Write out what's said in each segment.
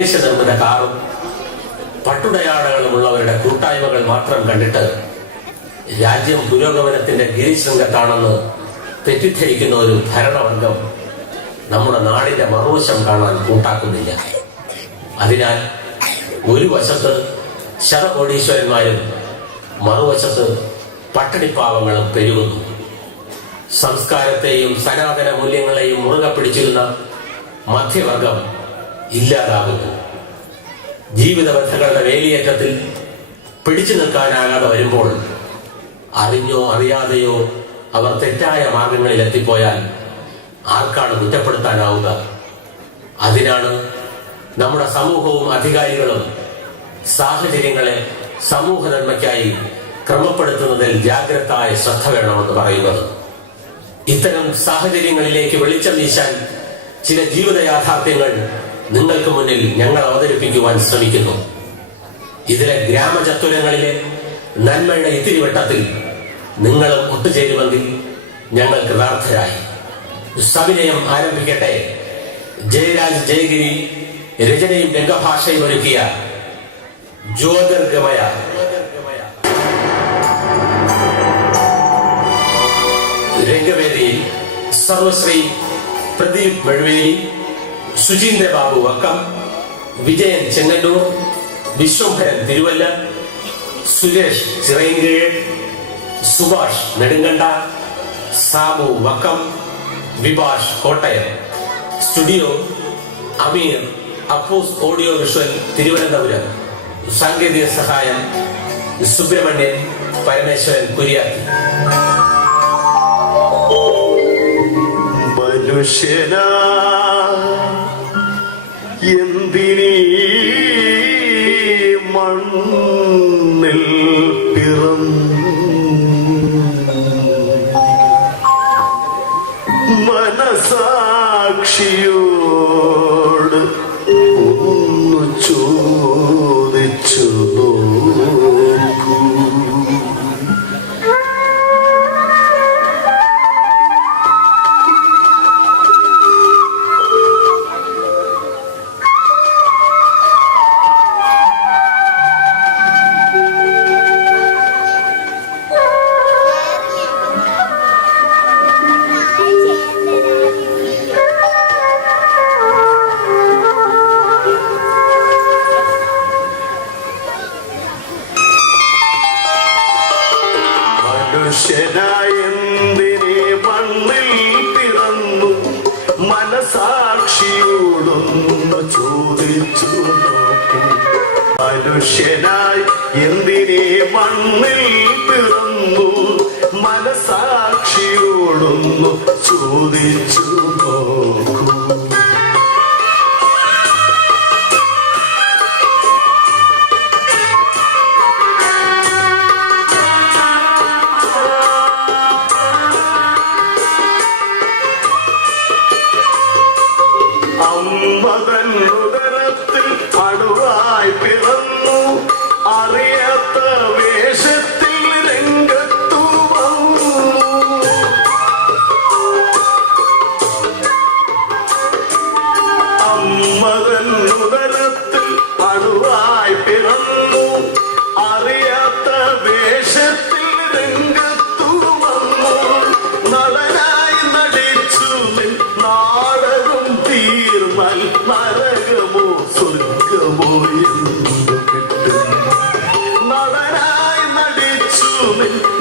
നിർമ്മിത കാറും പട്ടുടയാടകളുമുള്ളവരുടെ കൂട്ടായ്മകൾ മാത്രം കണ്ടിട്ട് രാജ്യം പുരോഗമനത്തിന്റെ ഗിരിശൃംഗത്താണെന്ന് തെറ്റിദ്ധരിക്കുന്ന ഒരു ഭരണവർഗം നമ്മുടെ നാടിന്റെ മറുവശം കാണാൻ കൂട്ടാക്കുന്നില്ല. അതിനാൽ ഒരു വശത്ത് ശതകോടീശ്വരന്മാരും മറുവശത്ത് പട്ടിണിപ്പാവങ്ങളും പെരുകുന്നു. സംസ്കാരത്തെയും സനാതന മൂല്യങ്ങളെയും മുറുകെ പിടിച്ചിരുന്ന മധ്യവർഗം ഇല്ലാതാകുന്നു. ജീവിതബന്ധങ്ങളുടെ വേലിയേറ്റത്തിൽ പിടിച്ചു നിൽക്കാനാകാതെ വരുമ്പോൾ അറിഞ്ഞോ അറിയാതെയോ അവർ തെറ്റായ മാർഗങ്ങളിൽ എത്തിപ്പോയാൽ ആർക്കാണ് കുറ്റപ്പെടുത്താനാവുക? അതിനാണ് നമ്മുടെ സമൂഹവും അധികാരികളും സാഹചര്യങ്ങളെ സമൂഹ നന്മയ്ക്കായി ക്രമപ്പെടുത്തുന്നതിൽ ജാഗ്രതായ ശ്രദ്ധ വേണമെന്ന് പറയുന്നത്. ഇത്തരം സാഹചര്യങ്ങളിലേക്ക് വെളിച്ചം വീശാൻ ചില ജീവിത യാഥാർത്ഥ്യങ്ങൾ നിങ്ങൾക്ക് മുന്നിൽ ഞങ്ങൾ അവതരിപ്പിക്കുവാൻ ശ്രമിക്കുന്നു. ഇതിലെ ഗ്രാമചത്വരങ്ങളിലെ നന്മയുടെ ഇത്തിരിവട്ടത്തിൽ നിങ്ങളും ഒത്തുചേരുമെങ്കിൽ ഞങ്ങൾ കൃതാർത്ഥരായി. സവിനയം ആരംഭിക്കട്ടെ. ജയരാജ് ജയഗിരി രചനയും രംഗഭാഷയും ഒരുക്കിയ ജ്യോതിർഗമയ. രംഗവേദിയിൽ സർവശ്രീ പ്രദീപ് മെഴുവേലി, സുചീന്ദ്ര ബാബു വക്കം, വിജയൻ ചെങ്ങന്നൂർ, വിശ്വംഭരൻ തിരുവല്ല, സുരേഷ് ചിറയൻകീഴ്, സുഭാഷ് നെടുങ്കണ്ട, സാബു വക്കം, വിഭാഷ് കോട്ടയം. സ്റ്റുഡിയോ അമീർ അപ്പൂസ് ഓഡിയോ വിഷ്വൽ തിരുവനന്തപുരം. സാങ്കേതിക സഹായം സുബ്രഹ്മണ്യൻ പരമേശ്വരൻ കുര്യാത്തി. മനുഷ്യനാ എന്തിനീ മണ്ണിൽ മനസാക്ഷിയോട് ഒന്ന് ചോദിച്ചു നോക്കൂ. മനുഷ്യനായെന്തിനെ മണ്ണിൽ പിറന്നു മനസാക്ഷിയോടൊന്ന് ചോദിച്ചു നോക്കൂ. മനുഷ്യനായി എന്തിനെ മണ്ണിൽ പിറന്നു മനസാക്ഷിയോടൊന്ന് ചോദിച്ചു നോക്കൂ. അമ്മതൻ ഉദരത്തിൽ അണുവായി പിറന്നു അറിയാത്ത വേഷത്തിൽ രംഗത്തു വന്നു. അമ്മതൻ ഉദരത്തിൽ അണുവായി പിറന്നു അറിയാത്ത വേഷത്തിൽ രംഗത്തു വന്നു. നടനായി നടിച്ചു നാടകം തീർന്നാൽ നരകമോ സ്വർഗമോ എന്തു കിട്ടും? നടനായി നടിച്ചു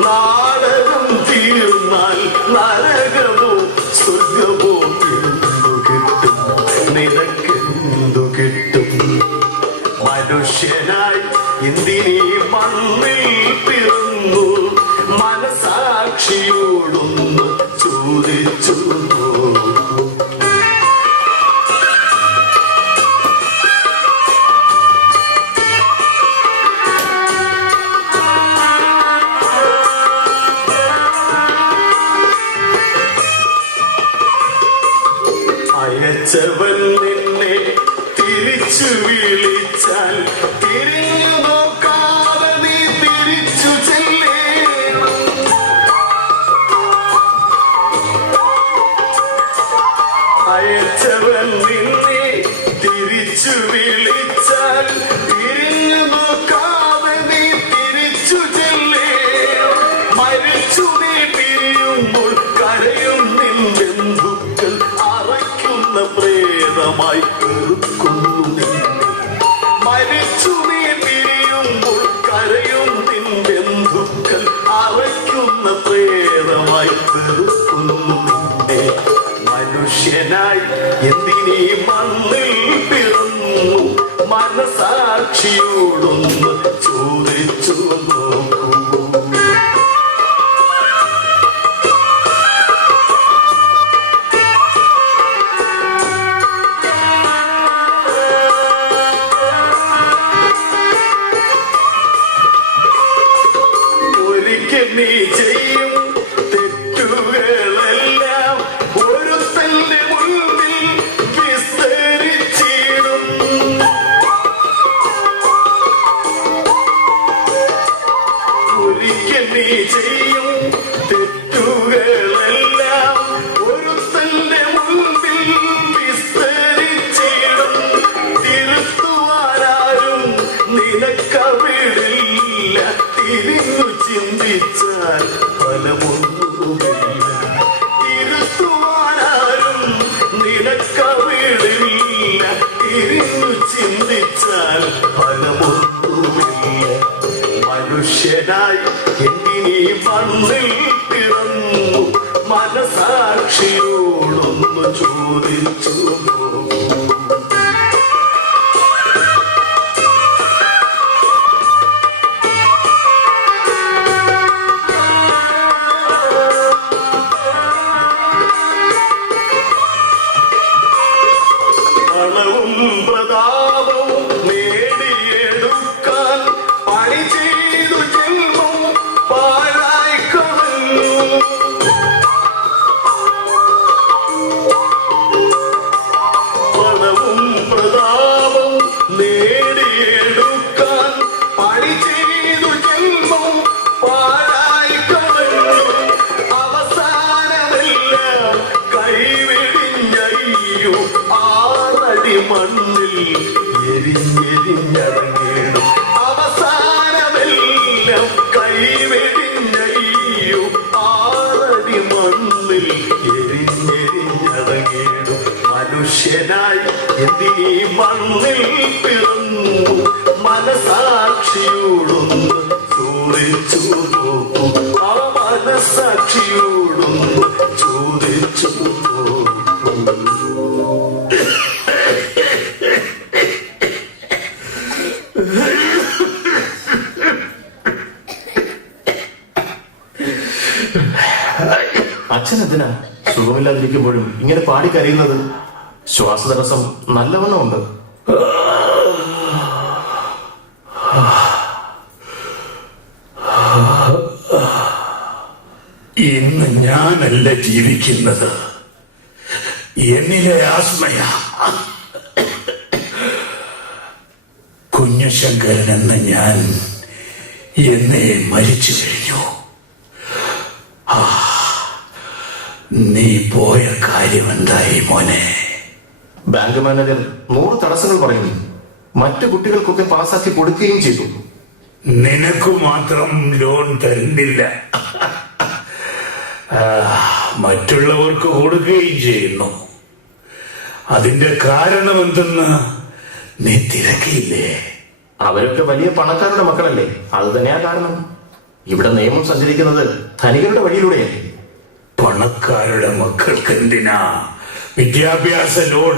നാടകം തീർന്നാൽ നരകമോ സ്വർഗമോ എന്തു കിട്ടും? നിനക്കെന്തു കിട്ടും? മനുഷ്യനായി എന്തിനീ മണ്ണിൽ പിറന്നു മനസാക്ഷിയോടൊന്ന് ചോദിച്ചു നോക്കൂ. അയച്ചവൻ നിന്നെ തിരിച്ചു വിളിച്ചാൽ തിരിഞ്ഞു നോക്കാതെ നീ തിരിച്ചു ചെല്ലേണം. അയച്ചവൻ നിന്നെ തിരിച്ചു വിളി പ്രേതമായി വെറുക്കുന്നു നിന്നെ. മരിച്ചു നീ പിരിയുമ്പോൾ കരയും നിൻ ബന്ധുക്കൾ അറയ്ക്കുന്ന പ്രേതമായി വെറുക്കുന്നു നിന്നെ. മനുഷ്യനായി എന്തിനീ മണ്ണിൽ പിറന്നു മനസാക്ഷിയോടൊന്ന് ചോദിച്ചു നോക്കൂ. നീ ചെയ്യും തെറ്റുകളെല്ലാം ഒരുത്തന്റെ മുൻപിൽ വിസ്തരിച്ചിടും. ഒരിക്കൽ നീ ചെയ്യും തെറ്റുകളെല്ലാം ഒരുത്തന്റെ മുൻപിൽ വിസ്തരിച്ചിടും. തിരുത്തുവാനാരും നിനക്കവിടില്ല. തിരിഞ്ഞു ചിന്തിച്ചാൽ ഫലമൊന്നുമില്ല. തിരുത്തുവാനാരും നിനക്കവിടില്ല. തിരിഞ്ഞു ചിന്തിച്ചാൽ ഫലമൊന്നുമില്ല. മനുഷ്യനായി എന്തിനീ മണ്ണിൽ പിറന്നു മനസാക്ഷിയോടൊന്നു ചോദിച്ചു നോക്കൂ. പ്രതാപവും നേടിയെടുക്കാൻ പണി ചെയ്തു ജന്മം പാഴായി കളഞ്ഞു. പണവും പ്രതാപവും നേടിയെടുക്കാൻ പണി ചെയ്തു ജന്മം പാഴായി കളഞ്ഞു. അവസാനമെല്ലാം കൈവിടിഞ്ഞയ്യോ ആറടി മണ്ണിൽ എരിഞ്ഞെരിഞ്ഞടങ്ങിടും. അവസാനമെല്ലാം കൈവെടിഞ്ഞയ്യോ ആറടി മണ്ണിൽ എരിഞ്ഞെരിഞ്ഞടങ്ങിടും. മനുഷ്യനായി എന്തിനീ മണ്ണിൽ പിറന്നു മനസാക്ഷിയോടൊന്ന് ചോദിച്ചു നോക്കൂ. ആ മനസാക്ഷിയോടൊന്ന് ചോദിച്ചു നോക്കൂ. അച്ഛൻ എന്തിനാ സുഖമില്ലാതിരിക്കുമ്പോഴും ഇങ്ങനെ പാടിക്കരയുന്നത്? ശ്വാസതടസ്സം നല്ലവണ്ണം ഉണ്ട്. ഇന്ന് ഞാനല്ല ജീവിക്കുന്നത്, എന്നിലെ ആസ്മയാ. കുഞ്ഞുശങ്കരൻ എന്ന ഞാൻ എന്നേ മരിച്ചു കഴിഞ്ഞു. നീ പോയ കാര്യം എന്തായി മോനെ? ബാങ്ക് മാനേജർ 100 തടസ്സങ്ങൾ പറയുന്നു. മറ്റു കുട്ടികൾക്കൊക്കെ പാസ്സാക്കി കൊടുക്കുകയും ചെയ്തു. നിനക്ക് മാത്രം ലോൺ തരുന്നില്ല, മറ്റുള്ളവർക്ക് കൊടുക്കുകയും ചെയ്യുന്നു. അതിന്റെ കാരണം എന്തെന്ന് നീ തിരക്കിയില്ലേ? അവരൊക്കെ വലിയ പണക്കാരുടെ മക്കളല്ലേ, അത് തന്നെയാ കാരണം. ഇവിടെ നിയമം സഞ്ചരിക്കുന്നത് ധനികരുടെ വഴിയിലൂടെയല്ലേ. പണക്കാരുടെ മക്കൾക്ക് എന്തിനാ വിദ്യാഭ്യാസ ലോൺ?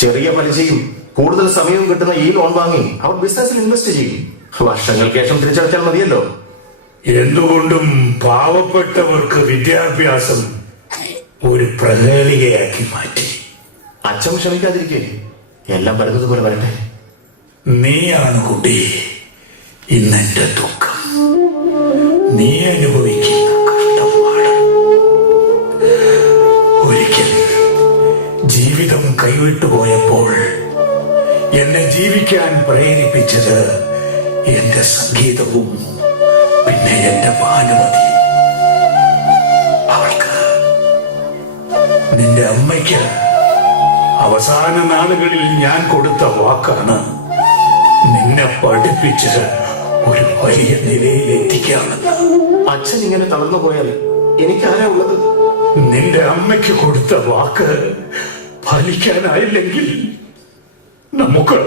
ചെറിയ പലിശയും കൂടുതൽ സമയവും കിട്ടുന്ന ഈ ലോൺ വാങ്ങി അവർ ബിസിനസ്സിൽ ഇൻവെസ്റ്റ് ചെയ്യും. വർഷങ്ങൾക്ക് ശേഷം തിരിച്ചടച്ചാൽ മതിയല്ലോ. എന്തുകൊണ്ടും പാവപ്പെട്ടവർക്ക് വിദ്യാഭ്യാസം ഒരു പ്രഹേളികയാക്കി മാറ്റി. അച്ഛൻ ക്ഷമിക്കാതിരിക്കേ, എല്ലാം വരുന്നത് പോലെ വരട്ടെ. നീയാണ് കുട്ടി ഇന്നെന്റെ ദുഃഖം, നീ അനുഭവിക്കുന്ന കഷ്ടപ്പാട്. ഒരിക്കൽ ജീവിതം കൈവിട്ടുപോയപ്പോൾ എന്നെ ജീവിക്കാൻ പ്രേരിപ്പിച്ചത് എന്റെ സംഗീതവും പിന്നെ എന്റെ ഭാനുമതി. അവൾക്ക്, നിന്റെ അമ്മയ്ക്ക് അവസാന നാളുകളിൽ ഞാൻ കൊടുത്ത വാക്കാണ് നിന്നെ പഠിപ്പിച്ച് ഒരു വലിയ നിലയിൽ എത്തിക്കാമെന്ന്. അച്ഛൻ ഇങ്ങനെ തളർന്നു പോയാൽ എനിക്കാരാ ഉള്ളത്? നിന്റെ അമ്മയ്ക്ക് കൊടുത്ത വാക്ക് പാലിക്കാനായില്ലെങ്കിൽ നമുക്ക്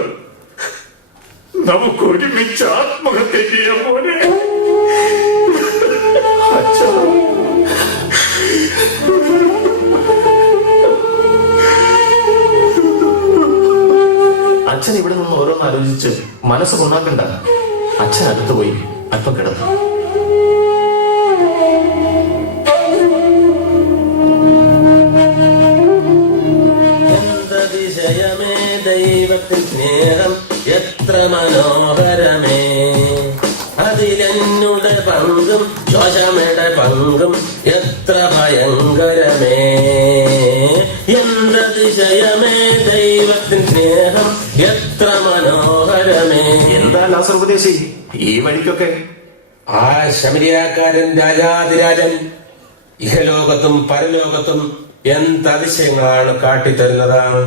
ഒരുമിച്ച് ആത്മഹത്യ ചെയ്യാൻ പോലെ. അച്ഛാ, അച്ഛൻ ഇവിടെ നിന്ന് ഓരോന്ന് ആലോചിച്ച് മനസ്സ് കൊണ്ടാക്കണ്ട. അച്ഛൻ അടുത്ത് പോയി അല്പം കിടന്നു. എന്തതിശയമേ ദൈവത്തിൻ സ്നേഹം എത്ര മനോഹരമേ, അതിലെന്നുടെ പങ്കും ശോശമയുടെ പങ്കും എത്ര ഭയങ്കരമേ. എന്തതിശയമേ ദൈവത്തിൻ സ്നേഹം എത്ര മനോഹരമേ. എന്താ ലാസർ ഉപദേശി ഈ വഴിക്കൊക്കെ? ആ ശമരിയാക്കാരൻ രാജാതിരാജൻ ഇഹലോകത്തും പരലോകത്തും എന്ത് അതിശയങ്ങളാണ് കാട്ടിത്തരുന്നതാണ്.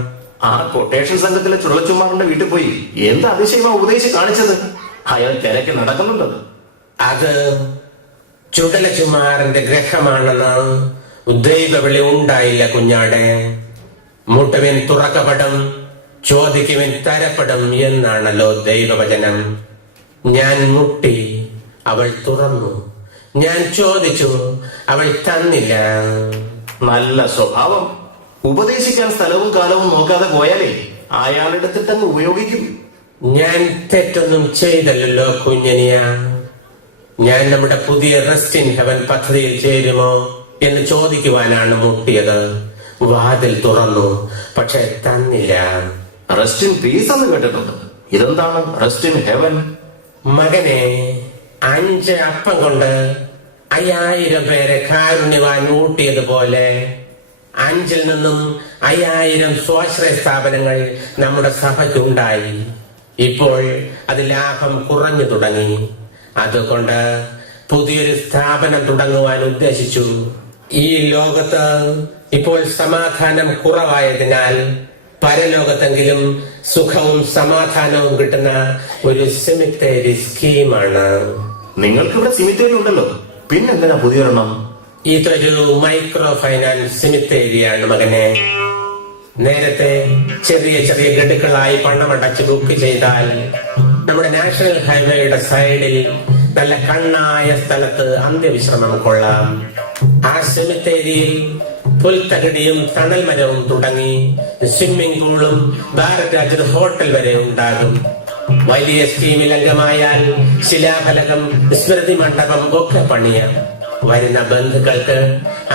ആ കൊട്ടേഷൻ സംഘത്തിലെ ചുള്ളച്ചുമാറിന്റെ വീട്ടിൽ പോയി എന്ത് അതിശയമാ ഉപദേശി കാണിച്ചത്? അയാൾ തിരക്ക് നടക്കുന്നുണ്ട്. അത് ചുടലച്ചുമാരന്റെ ഗ്രഹമാണെന്ന് ദൈവവിളി ഉണ്ടായില്ല കുഞ്ഞാടെ. മുട്ടുവിൻ തുറക്കപ്പെടും, ചോദിക്കുവിൻ തരപ്പെടും എന്നാണല്ലോ ദൈവവചനം. ഞാൻ മുട്ടി, അവൾ തുറന്നു. ഞാൻ ചോദിച്ചു, അവൾ തന്നില്ല. നല്ല സ്വഭാവം. ഉപദേശിക്കാൻ സ്ഥലവും കാലവും നോക്കാതെ പോയാലേ അയാളെടുത്തിട്ടങ്ങ് ഉപയോഗിക്കും. ഞാൻ തെറ്റൊന്നും ചെയ്തല്ലോ കുഞ്ഞനിയ. ഞാൻ നമ്മുടെ പുതിയ റെസ്റ്റ് ഇൻ ഹെവൻ പദ്ധതിയിൽ ചേരുമോ എന്ന് ചോദിക്കുവാനാണ് മുട്ടിയത്. വാതിൽ തുറന്നു, പക്ഷെ തന്നില്ല. റെസ്റ്റ് ഇൻ പീസ് എന്ന് കേട്ടിട്ടുണ്ട്. ഇതെന്താണ് റെസ്റ്റ് ഇൻ ഹെവൻ? മകനെ, 5 അപ്പം കൊണ്ട് 5000 പേരെ കാരുണ്യവാൻ ഊട്ടിയതുപോലെ 5-ൽ നിന്നും 5000 സ്വാശ്രയ സ്ഥാപനങ്ങൾ നമ്മുടെ സഭയ്ക്കുണ്ടായി. ഇപ്പോൾ അത് ലാഭം കുറഞ്ഞു തുടങ്ങി. അതുകൊണ്ട് പുതിയൊരു സ്ഥാപനം തുടങ്ങുവാൻ ഉദ്ദേശിച്ചു. ഈ ലോകത്ത് ഇപ്പോൾ സമാധാനം കുറവായതിനാൽ പരലോകത്തെങ്കിലും സുഖവും സമാധാനവും കിട്ടുന്ന ഒരു സെമിത്തേരി സ്കീമാണ്. നിങ്ങൾക്കിവിടെ സിമിത്തേരി ഉണ്ടല്ലോ, പിന്നെന്തിനാ പുതിയൊരെണ്ണം? ഇതൊരു മൈക്രോ ഫൈനാൻസ് സെമിത്തേരിയാണ് മകനെ. നേരത്തെ ചെറിയ ചെറിയ ഗഡുക്കളായി പണമടച്ച് ബുക്ക് ചെയ്താൽ നമ്മുടെ നാഷണൽ ഹൈവേയുടെ സൈഡിൽ നല്ല കണ്ണായ സ്ഥലത്ത് അന്ത്യവിശ്രമം കൊള്ളാം. ആ സെമിത്തേരിയിൽ പുൽത്തകടിയും തണൽ മരവും തുടങ്ങി സ്വിമ്മിംഗ് പൂളും ഭാരത് ഹോട്ടൽ വരെ ഉണ്ടാകും. വലിയ സ്കീമിൽ അംഗമായാൽ ശിലാഫലകം, സ്മൃതി മണ്ഡപം ഒക്കെ പണിയാം. വരുന്ന ബന്ധുക്കൾക്ക്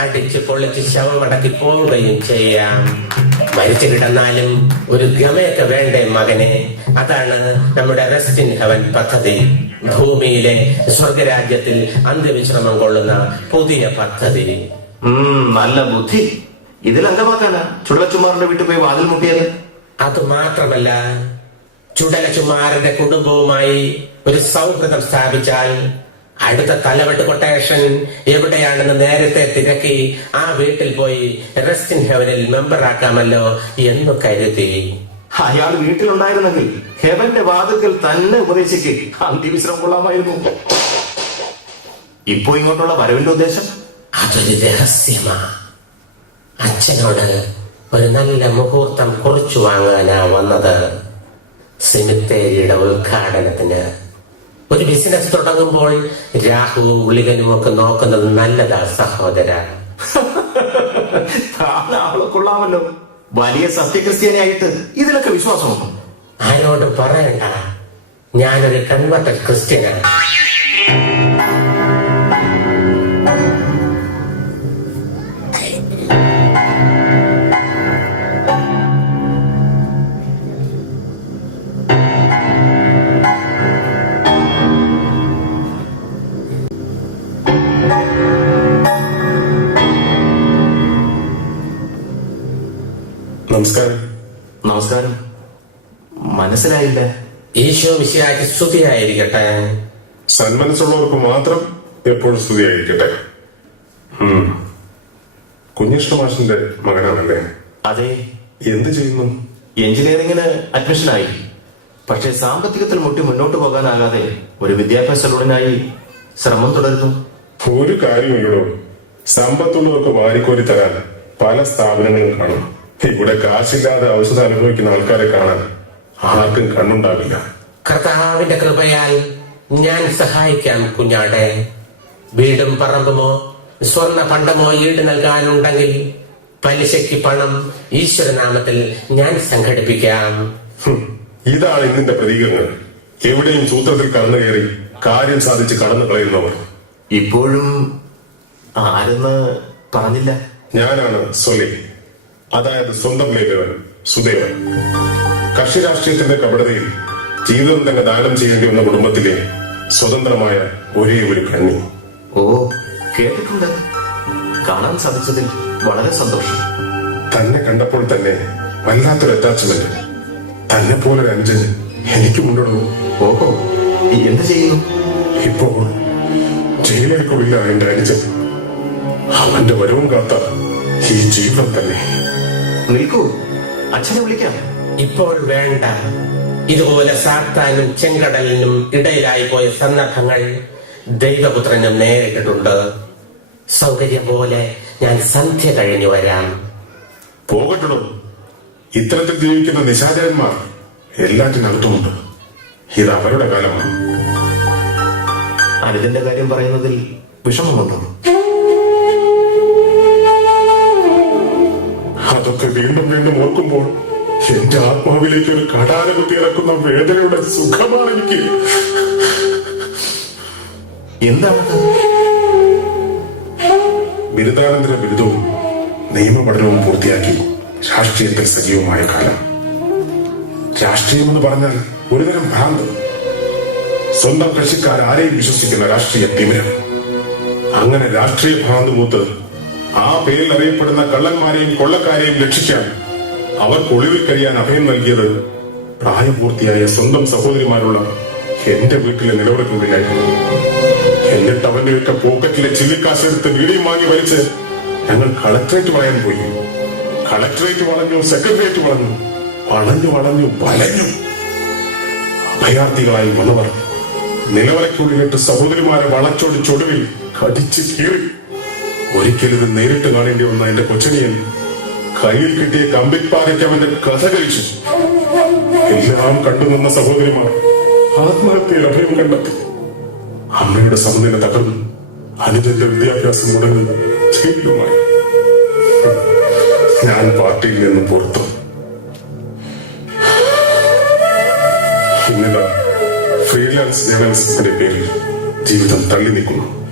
അടിച്ച് പൊളിച്ച് ശവമടക്കി പോവുകയും ചെയ്യാം. മരിച്ചു കിടന്നാലും ഒരു ഗമയൊക്കെ വേണ്ടേ മകനെ? അതാണ് നമ്മുടെ റെസ്റ്റ് ഇൻ ഹെവൻ പദ്ധതി. ഭൂമിയിലെ സ്വർഗരാജ്യത്തിൽ അന്ത്യവിശ്രമം കൊള്ളുന്ന പുതിയ പദ്ധതി. നല്ല ബുദ്ധി. ഇതിൽ അംഗമാക്കാനാ ചുള്ളച്ചുമാറിന്റെ വീട്ടിൽ പോയി വാതിൽ മുട്ടിയത്? അത് മാത്രമല്ല, ചുടലച്ചുമാരന്റെ കുടുംബവുമായി ഒരു സൗഹൃദം സ്ഥാപിച്ചാൽ അടുത്ത തലവെട്ട് കൊട്ടേഷൻ എവിടെയാണെന്ന് നേരത്തെ തിരക്കി ആ വീട്ടിൽ പോയി റെസ്റ്റ് ഇൻ ഹെവനിൽ മെമ്പറാക്കാമല്ലോ എന്ന് കരുതി. അയാൾ വീട്ടിലുണ്ടായിരുന്നെങ്കിൽ ഹെവന്റെ വാതിൽക്കൽ തന്നെ ഉപദേശിക്ക് അന്ത്യവിശ്രമം കൊള്ളാമായിരുന്നു. ഇപ്പോ ഇങ്ങോട്ടുള്ള വരവിന്റെ ഉദ്ദേശം അതൊരു രഹസ്യമാ. അച്ഛനോട് ഒരു നല്ല മുഹൂർത്തം കുറിച്ചു വാങ്ങാനാ വന്നത്. സെമിത്തേരിയുടെ ഉദ്ഘാടനത്തിന്. ഒരു ബിസിനസ് തുടങ്ങുമ്പോൾ രാഹുവും ഗുളികനും ഒക്കെ നോക്കുന്നത് നല്ലതാ സഹോദര. ആളെ കൊള്ളാമല്ലോ. വലിയ സത്യക്രിസ്ത്യാനിയായിട്ട് ഇതിലൊക്കെ വിശ്വാസമൊന്നും ആരോടും പറയണ്ട. ഞാനൊരു കൺവെർട്ടഡ് ക്രിസ്ത്യനാണ്. നമസ്കാരം. നമസ്കാരം. മനസ്സിലായില്ല. ഈശോ മിശിഹായ്ക്ക് സ്തുതിയായിരിക്കട്ടെ. സന്മനസ്സുള്ളവർക്ക് മാത്രം എപ്പോഴും സ്തുതിയായിരിക്കട്ടെ. കുഞ്ഞിഷ്ണ മാഷിന്റെ മകനാണല്ലേ? അതെ. എന്ത് ചെയ്യുന്നു? എഞ്ചിനീയറിംഗിന് അഡ്മിഷനായി. പക്ഷേ സാമ്പത്തികത്തിൽ മുട്ടി മുന്നോട്ട് പോകാനാകാതെ ഒരു വിദ്യാഭ്യാസ ലോണിനായി ശ്രമം തുടരുന്നു. ഒരു കാര്യമില്ലല്ലോ. സമ്പത്തുള്ളവർക്ക് വാരിക്കോരി തരാൻ പല സ്ഥാപനങ്ങളും കാണും. ഇവിടെ കാശില്ലാതെ ഔഷധം അനുഭവിക്കുന്ന ആൾക്കാരെ കാണാൻ ആർക്കും കണ്ണുണ്ടാവില്ല. കർത്താവിന്റെ കൃപയാൽ ഞാൻ സഹായിക്കാം കുഞ്ഞാടെ. വീടും പറമ്പുമോ സ്വർണ്ണ പണ്ടമോ ഈട് നൽകാനുണ്ടെങ്കിൽ പലിശയ്ക്ക് പണം ഈശ്വരനാമത്തിൽ ഞാൻ സംഘടിപ്പിക്കാം. ഇതാണ് ഇന്നിന്റെ പ്രതീകങ്ങൾ. എവിടെയും സൂത്രത്തിൽ കടന്നു കയറി കാര്യം സാധിച്ച് കടന്നു കളയുന്നവർ. ഇപ്പോഴും ആരെന്ന് പറഞ്ഞില്ല. ഞാനാണ് സൊലി, അതായത് സ്വന്തം ലേഖകൻ സുദേവൻ. കക്ഷി രാഷ്ട്രീയത്തിന്റെ കപടതയിൽ ജീവിതം തന്നെ ദാനം ചെയ്യേണ്ടി വന്ന കുടുംബത്തിലെ സ്വതന്ത്രമായ ഒരേ ഒരു കണ്ണി. ഓ, കേട്ടിട്ടുണ്ട്. കാണാൻ സാധിച്ചതിൽ വളരെ സന്തോഷം. തന്നെ കണ്ടപ്പോൾ തന്നെ വല്ലാത്തൊരു അറ്റാച്ച്മെന്റ്. തന്നെ പോലെ ഒരു അനുജൻ എനിക്കുമുണ്ടോ. ഓഹോ, എന്ത് ചെയ്യുന്നു? ഇപ്പോൾ ജയിലേക്കുള്ളില്ല എന്റെ അനുജൻ. അവന്റെ വരവും കാത്ത ഈ ജീവിതം തന്നെ. നിൽക്കൂ, അച്ഛനെ വിളിക്കാം. ഇപ്പോൾ വേണ്ട. ഇതുപോലെ സാത്താനും ചെങ്കടലിനും ഇടയിലായി പോയ സന്ദർഭങ്ങൾ ദൈവപുത്രനും നേരിട്ടിട്ടുണ്ട്. സൗകര്യം പോലെ ഞാൻ സന്ധ്യ കഴിഞ്ഞു വരാം. പോകട്ടോ. ഇത്തരത്തിൽ ജീവിക്കുന്ന നിശാചരന്മാർ എല്ലാറ്റിനകത്തുമുണ്ട്. ഇത് അവരുടെ കാലമാണ്. അനുജന്റെ കാര്യം പറയുന്നതിൽ വിഷമമുണ്ടോ? അതൊക്കെ വീണ്ടും വീണ്ടും ഓർക്കുമ്പോൾ എന്റെ ആത്മാവിലേക്ക് ഒരു കടാര കുത്തി ഇറക്കുന്ന വേദനയുടെ സുഖമാണ് എനിക്ക്. എന്താണത്? ബിരുദാനന്തര ബിരുദവും നിയമപഠനവും പൂർത്തിയാക്കി രാഷ്ട്രീയത്തിൽ സജീവമായ കാലം. രാഷ്ട്രീയം എന്ന് പറഞ്ഞാൽ ഒരുതരം ഭ്രാന്ത്. സ്വന്തം കൃഷിക്കാർ ആരെയും വിശ്വസിക്കുന്ന രാഷ്ട്രീയ തിമിരം. അങ്ങനെ രാഷ്ട്രീയ ഭ്രാന്ത് മൂത്ത് ആ പേരിൽ അറിയപ്പെടുന്ന കള്ളന്മാരെയും കൊള്ളക്കാരെയും രക്ഷിക്കാൻ അവർക്ക് ഒളിവിൽ കഴിയാൻ അഭയം നൽകിയത് പ്രായപൂർത്തിയായ സ്വന്തം സഹോദരിമാരുള്ള എന്റെ വീട്ടിലെ നിലവിളക്കുകളിലായിരുന്നു. എന്നിട്ട് അവന്റെയൊക്കെ പോക്കറ്റിലെ ചില്ലിക്കാശെടുത്ത് വീടിയും വാങ്ങി വലിച്ച് ഞങ്ങൾ കളക്ടറേറ്റ് വളയാൻ പോയി. കളക്ടറേറ്റ് വളഞ്ഞു, സെക്രട്ടേറിയറ്റ് വളഞ്ഞു, വളഞ്ഞു വളഞ്ഞു വലഞ്ഞു. അഭയാർത്ഥികളായി വന്നവർ നിലവിളക്കുള്ളിലിട്ട് സഹോദരിമാരെ വളച്ചൊടിച്ചൊടുവിൽ കടിച്ചു കീറി. ഒരിക്കലിത് നേരിട്ട് കാണേണ്ടി വന്ന എന്റെ കൊച്ചനിയൻ കയ്യിൽ കിട്ടിയ കമ്പിപ്പാറയ്ക്ക് അവന്റെ കഥ കഴിച്ചു. എല്ലാം കണ്ടുനിന്ന സഹോദരിമാർ ആത്മഹത്യയിൽ അഭയം കണ്ടെത്തി. അമ്മയുടെ സമനില തകർന്നു. അനുജന്റെ വിദ്യാഭ്യാസം മുടങ്ങി ജയിലുമായി. ഞാൻ പാർട്ടിയിൽ നിന്ന് പുറത്തു. ഇന്നിതാ ഫ്രീലാൻസ് ജേർണലിസത്തിന്റെ പേരിൽ ജീവിതം തള്ളി നീക്കുന്നു.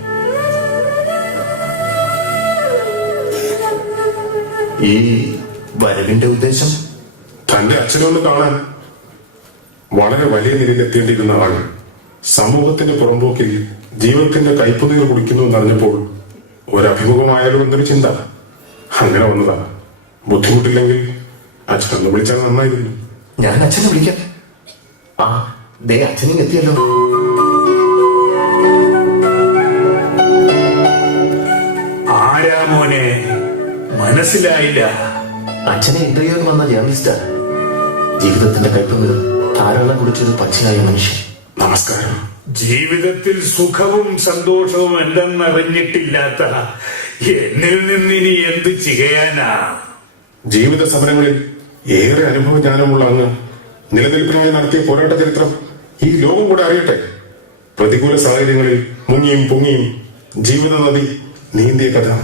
ഈ വരവിന്റെ ഉദ്ദേശം? തന്റെ അച്ഛനൊന്ന് കാണാൻ. വളരെ വലിയ നിലയിലെത്തേണ്ടിയിരുന്ന ആൾ സമൂഹത്തിന്റെ പുറമ്പോക്കിൽ ജീവിതത്തിന്റെ കൈപ്പുനീർ കുടിക്കുന്നു എന്നറിഞ്ഞപ്പോൾ ഒരഭിമുഖമായാലോ എന്നൊരു ചിന്ത. അങ്ങനെ വന്നതാ. ബുദ്ധിമുട്ടില്ലെങ്കിൽ അച്ഛനൊന്ന് വിളിച്ചാൽ നന്നായിരുന്നു. ഞാൻ അച്ഛനെ വിളിക്കാം. ആ, ദേ അച്ഛനും എത്തിയല്ലോ. ആരാ മോനെ? മനസ്സിലായില്ല. അച്ഛനെ ഇന്റർവ്യൂവിന് വന്ന ജേർണലിസ്റ്റാ. ജീവിതത്തിന്റെ കൈപ്പുനീർ ധാരാളം കുടിച്ചൊരു പച്ചയായ മനുഷ്യൻ. നമസ്കാരം. ജീവിതത്തിൽ സുഖവും സന്തോഷവും എന്തെന്നറിഞ്ഞിട്ടില്ലാത്ത എന്നിൽ നിന്നിനി എന്ത് ചെയ്യാനാ? ജീവിത സമരങ്ങളിൽ ഏറെ അനുഭവജ്ഞാനമുള്ള അങ്ങ് നിലനിൽപ്പിനായി നടത്തിയ പോരാട്ട ചരിത്രം ഈ ലോകം കൂടെ അറിയട്ടെ. പ്രതികൂല സാഹചര്യങ്ങളിൽ മുങ്ങിയും പൊങ്ങിയും ജീവിത നദി നീന്തിയ കഥ.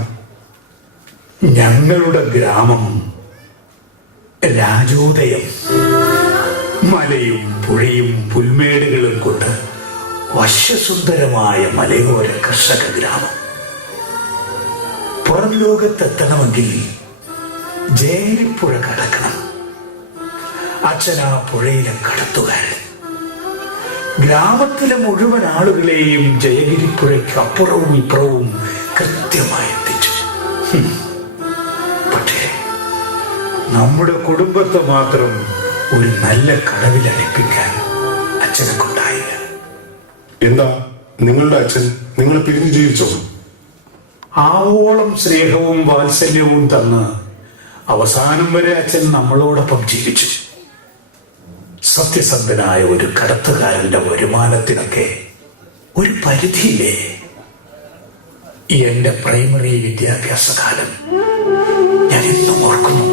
ഞങ്ങളുടെ ഗ്രാമം രാജോദയം. മലയും പുഴയും പുൽമേടുകളും കൊണ്ട് വശ്യസുന്ദരമായ മലയോര കർഷക ഗ്രാമം. പുറം ലോകത്തെത്തണമെങ്കിൽ ജേലിപ്പുഴ കടക്കണം. അച്ഛനാ പുഴയിലെ കടത്തുകാരൻ. ഗ്രാമത്തിലെ മുഴുവൻ ആളുകളെയും ജയഗിരിപ്പുഴയ്ക്ക് അപ്പുറവും ഇപ്പുറവും കൃത്യമായി എത്തിച്ചു. പക്ഷേ നമ്മുടെ കുടുംബത്തെ മാത്രം ഒരു നല്ല കടവിലടിപ്പിക്കാൻ അച്ഛനെ കൊണ്ടായില്ല. എന്താ നിങ്ങളുടെ അച്ഛൻ നിങ്ങളെ പിരിഞ്ഞു ജീവിച്ചോ? ആവോളം സ്നേഹവും വാത്സല്യവും തന്ന് അവസാനം വരെ അച്ഛൻ നമ്മളോടൊപ്പം ജീവിച്ചു. സത്യസന്ധനായ ഒരു കടത്തുകാരന്റെ വരുമാനത്തിനൊക്കെ ഒരു പരിധിയില്ലേ? എന്റെ പ്രൈമറി വിദ്യാഭ്യാസ കാലം ഞാൻ ഇന്നും ഓർക്കുന്നു.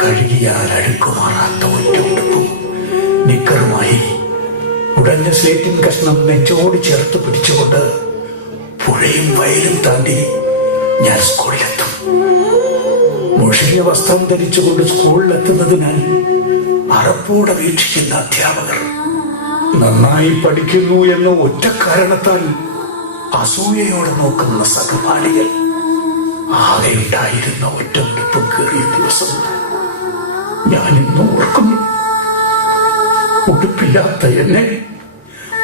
കഴുകിയാൽ അഴുക്കുമാറാത്ത ഒറ്റ ഉടുപ്പും നിക്കറുമായി ഉടഞ്ഞ സ്ലേറ്റിൻ കഷ്ണം നെഞ്ചോട് ചേർത്ത് പിടിച്ചുകൊണ്ട് പുഴയും വയലും താണ്ടി ഞാൻ സ്കൂളിലെത്തും. മുഷിയ വസ്ത്രം ധരിച്ചുകൊണ്ട് സ്കൂളിലെത്തുന്നതിനായി അറപ്പോടെ വീക്ഷിക്കുന്ന അധ്യാപകർ, നന്നായി പഠിക്കുന്നു എന്ന ഒറ്റ കാരണത്താൽ അസൂയയോടെ നോക്കുന്ന സഹപാഠികൾ, ആകെയുണ്ടായിരുന്ന ഒറ്റ ഉടുപ്പും കയറിയ ദിവസം ഞാൻ ഇന്നും ഓർക്കുന്നു. ഉടുപ്പില്ലാത്ത എന്നെ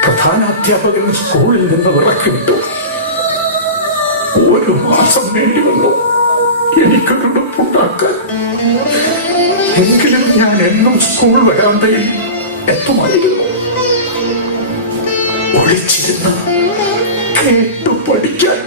പ്രധാനാധ്യാപകൻ സ്കൂളിൽ നിന്ന് ഇറക്കിവിട്ടു. 1 മാസം വേണ്ടി വന്നു എനിക്കൊരു ഉടുപ്പുണ്ടാക്കാൻ. എങ്കിലും ഞാൻ എന്നും സ്കൂൾ വരാന്തയിൽ എത്തുമായിരുന്നു. ഒളിച്ചിരുന്ന് കേട്ടു പഠിക്കാൻ